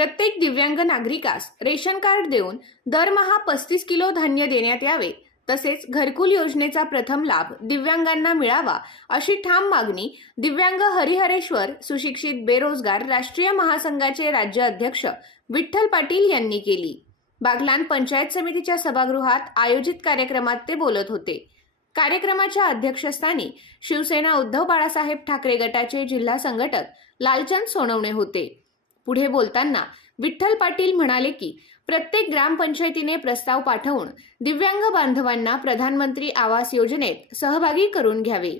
प्रत्येक दिव्यांग नागरिकास ration card देऊन दरमहा पस्तीस किलो धान्य देण्यात यावे. तसेच घरकुल योजनेचा प्रथम लाभ दिव्यांगांना मिळावा अशी ठाम मागणी दिव्यांग हरिहरेश्वर सुशिक्षित बेरोजगार राष्ट्रीय महासंघाचे राज्य अध्यक्ष विठ्ठल पाटील यांनी केली. बागलान पंचायत समितीच्या सभागृहात आयोजित कार्यक्रमात ते बोलत होते. कार्यक्रमाच्या अध्यक्षस्थानी शिवसेना उद्धव बाळासाहेब ठाकरे गटाचे जिल्हा संघटक लालचंद सोनवणे होते. पुढे बोलताना विठ्ठल पाटील म्हणाले की प्रत्येक ग्रामपंचायतीने प्रस्ताव पाठवून दिव्यांग बांधवांना प्रधानमंत्री आवास योजनेत सहभागी करून घ्यावे.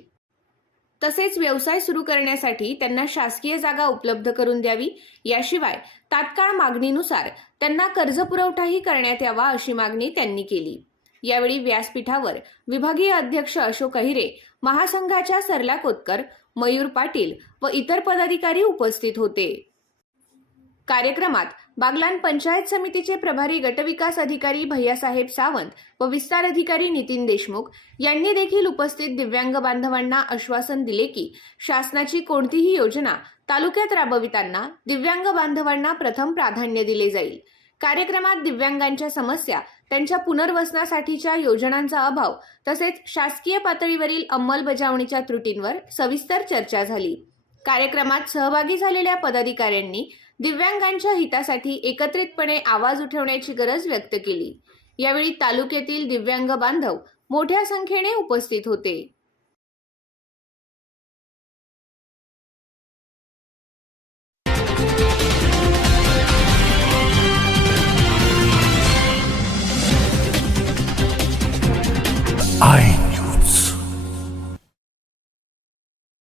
तसेच व्यवसाय सुरू करण्यासाठी त्यांना शासकीय जागा उपलब्ध करून द्यावी. याशिवाय तात्काळ मागणीनुसार त्यांना कर्ज पुरवठाही करण्यात यावा अशी मागणी त्यांनी केली. यावेळी व्यासपीठावर विभागीय अध्यक्ष अशोक अहिरे महासंघाच्या सरला कोतकर मयूर पाटील व इतर पदाधिकारी उपस्थित होते. कार्यक्रमात बागलान पंचायत समितीचे प्रभारी गटविकास अधिकारी भैयासाहेब सावंत व विस्तार अधिकारी नितीन देशमुख यांनी देखील उपस्थित दिव्यांग बांधवांना आश्वासन दिले की शासनाची कोणतीही योजना तालुक्यात राबविताना दिव्यांग बांधवांना प्रथम प्राधान्य दिले जाईल. कार्यक्रमात दिव्यांगांच्या समस्या त्यांच्या पुनर्वसनासाठीच्या योजनांचा अभाव तसेच शासकीय पातळीवरील अंमलबजावणीच्या त्रुटींवर सविस्तर चर्चा झाली. कार्यक्रमात सहभागी झालेल्या पदाधिकाऱ्यांनी दिव्यांगांच्या हितासाठी एकत्रितपणे आवाज उठवण्याची गरज व्यक्त केली. यावेळी तालुक्यातील दिव्यांग बांधव मोठ्या संख्येने उपस्थित होते.